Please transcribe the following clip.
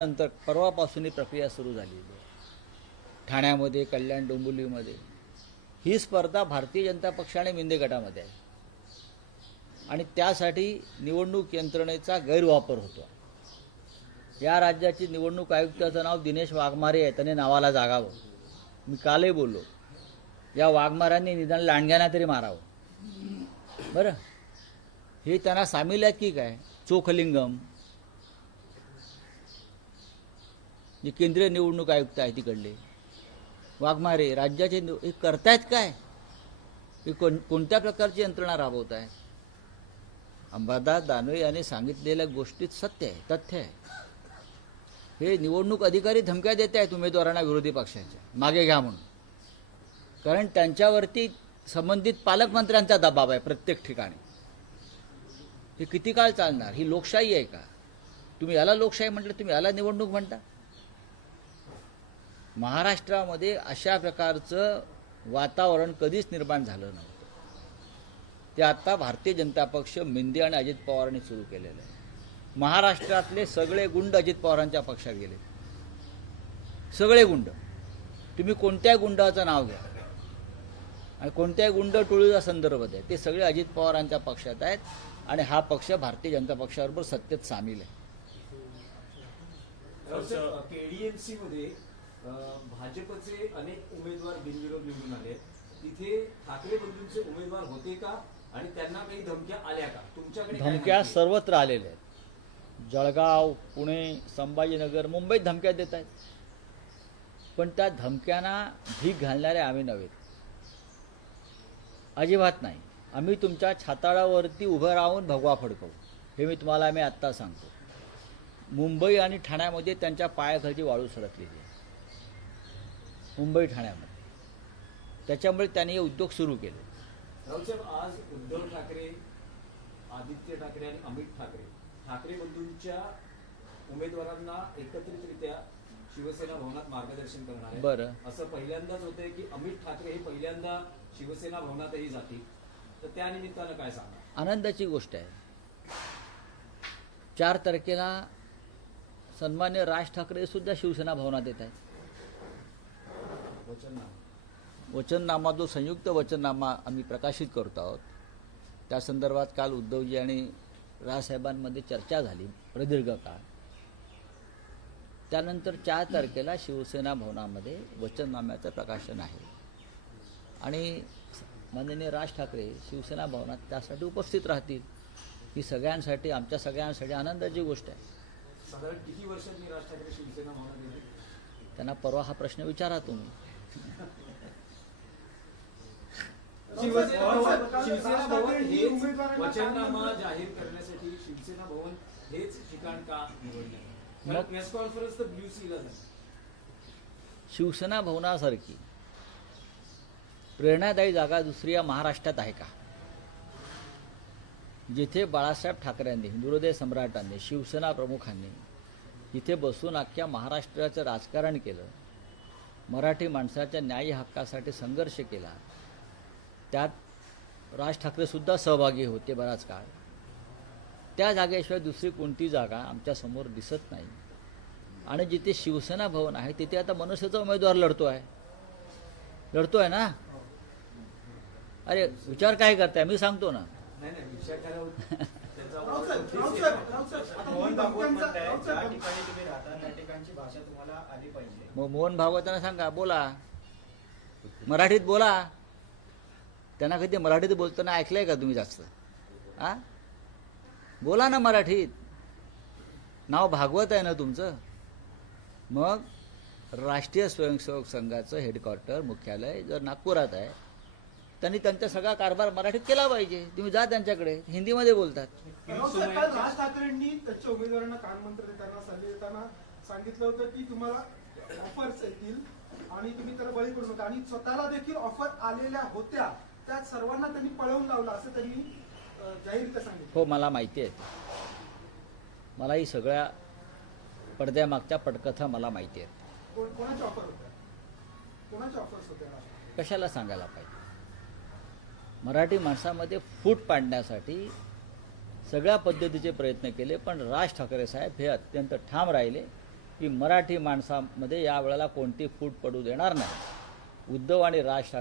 नंतर परवापासून ही प्रक्रिया सुरू झालेली आहे. ठाण्यामध्ये, कल्याण डोंबिवलीमध्ये ही स्पर्धा भारतीय जनता पक्ष आणि मिंदे गटामध्ये आहे आणि त्यासाठी निवडणूक यंत्रणेचा गैरवापर होतो. या राज्याची निवडणूक आयुक्ताचं नाव दिनेश वाघमारे आहे. त्याने नावाला जागावं. मी कालही बोललो, या वाघमारांनी निदान लांडग्यांना तरी मारावं. बरं, हे त्यांना सामील आहेत की काय? चोखलिंगम जे केंद्रीय निवडणूक आयुक्त आहे तिकडले, वाघमारे राज्याचे हे करतायत काय? हे कोणत्या प्रकारची यंत्रणा राबवत आहेत? अंबादास दानवे यांनी सांगितलेल्या गोष्टीत सत्य आहे, तथ्य आहे. हे निवडणूक अधिकारी धमक्या देत आहेत उमेदवारांना विरोधी पक्षाच्या, मागे घ्या म्हणून. कारण त्यांच्यावरती संबंधित पालकमंत्र्यांचा दबाव आहे प्रत्येक ठिकाणी. हे किती काळ चालणार? ही लोकशाही आहे का? तुम्ही याला लोकशाही म्हटलं, तुम्ही याला निवडणूक म्हणता? महाराष्ट्रामध्ये अशा प्रकारचं वातावरण कधीच निर्माण झालं नव्हतं. ते आता भारतीय जनता पक्ष, मिंदे आणि अजित पवारांनी सुरू केलेलं आहे. महाराष्ट्रातले सगळे गुंड अजित पवारांच्या पक्षात गेले. सगळे गुंड. तुम्ही कोणत्याही गुंडाचं नाव घ्या आणि कोणत्याही गुंड टोळीचा संदर्भ द्या, ते सगळे अजित पवारांच्या पक्षात आहेत आणि हा पक्ष भारतीय जनता पक्षाबरोबर सत्तेत सामील आहे. केडीएमसी मध्ये भाजपचे अनेक उमेदवार बिनविरोध निवडून आले. तिथे ठाकरे बंधूंचे उमेदवार होते का आणि त्यांना काही धमक्या आल्या का? तुमच्याकडे धमक्या सर्वत्र आलेल्या आहेत. जळगाव, पुणे, संभाजीनगर, मुंबईत धमक्या देत आहेत. पण त्या धमक्यांना भीक घालणारे आम्ही नव्हे, अजिबात नाही. आम्ही तुमच्या छाताडावरती उभं राहून भगवा फडकवू, हे मी तुम्हाला आत्ता सांगतो. मुंबई आणि ठाण्यामध्ये त्यांच्या पायाखालची वाळू सरकलेली आहे. मुंबई ठाण्यामध्ये. त्याच्यामुळे त्यांनी हे उद्योग सुरू केले. राहुल साहेब, आज उद्धव ठाकरे, आदित्य ठाकरे आणि अमित ठाकरे, ठाकरे बंधूंच्या उमेदवारांना एकत्रितरित्या शिवसेना भवनात मार्गदर्शन करणार आहे. बरं, असं पहिल्यांदाच होतंय की अमित ठाकरे हे पहिल्यांदा शिवसेना भवनातही जातील, तर त्या निमित्तानं काय सांगा? आनंदाची गोष्ट आहे. 4 तारखेला सन्मान्य राज ठाकरे सुद्धा शिवसेना भवनात येत आहेत. वचननामा, जो संयुक्त वचननामा आम्ही प्रकाशित करतो आहोत, त्या संदर्भात काल उद्धवजी आणि राजसाहेबांमध्ये चर्चा झाली प्रदीर्घ काळ. त्यानंतर 4 तारखेला शिवसेना भवनामध्ये वचननाम्याचं प्रकाशन आहे आणि माननीय राज ठाकरे शिवसेना भवनात त्यासाठी उपस्थित राहतील. ही सगळ्यांसाठी, आमच्या सगळ्यांसाठी आनंदाची गोष्ट आहे. साधारण किती वर्षांनी राज ठाकरे शिवसेना भवनात येतील? त्यांना परवा हा प्रश्न विचारा तुम्ही. शिवसेना भवन हेच वचननामा जाहीर करण्यासाठी शिवसेना भवन हेच ठिकाण का निवडलं? प्रेस कॉन्फरन्स तर ब्ल्यू सीला झाली. शिवसेना भवनासारखी प्रेरणादायी जागा दुसरी या महाराष्ट्रात आहे का? जिथे बाळासाहेब ठाकरेंनी, हिंदुहृदय सम्राटांनी, शिवसेना प्रमुखांनी इथे बसून अख्ख्या महाराष्ट्राचं राजकारण केलं, मराठी माणसाच्या न्याय हक्कासाठी संघर्ष केला, त्यात राज ठाकरेसुद्धा सहभागी होते बराच काळ. त्या जागेशिवाय दुसरी कोणती जागा आमच्यासमोर दिसत नाही. आणि जिथे शिवसेना भवन आहे तिथे आता मनसेचा उमेदवार लढतोय ना. अरे विचार काय करताय? मी सांगतो ना. मग मोहन भागवतांना सांगा, बोला मराठीत बोला. त्यांना कधी मराठीत बोलताना ऐकलंय का तुम्ही जास्त? बोला ना मराठीत. नाव भागवत आहे ना तुमचं. मग राष्ट्रीय स्वयंसेवक संघाचं हेडक्वार्टर, मुख्यालय जर नागपुरात आहे, त्यांनी त्यांचा सगळा कारभार मराठीत केला पाहिजे. तुम्ही जा त्यांच्याकडे, हिंदीमध्ये बोलतात. राज ठाकरेंनी त्यांच्या उमेदवारांना कानमंत्र देताना, सल्ले देताना सांगितलं होतं की तुम्हाला ऑफर्स येतील आणि तुम्ही त्याला बळी पडू नका. आणि स्वतःला देखील ऑफर आलेल्या होत्या, त्या सर्वांना त्यांनी पळवून लावलं असं त्यांनी जाहीररित्या सांगितलं. हो, मला माहिती आहे. मला ही सगळ्या पडद्यामागच्या पटकथा मला माहिती आहेत. कोणाच्या ऑफर होत्या? कोणाच्या ऑफर्स होत्या? कशाला सांगायला पाहिजे? मराठी माणसामध्ये फूट पाडण्यासाठी सगळ्या पद्धतीचे प्रयत्न केले, पण राज ठाकरे साहेब हे अत्यंत ठाम राहिले की मराठी माणसामध्ये यावेळेला कोणती फूट पडू देणार नाही. उद्धव आणि राज ठाकरे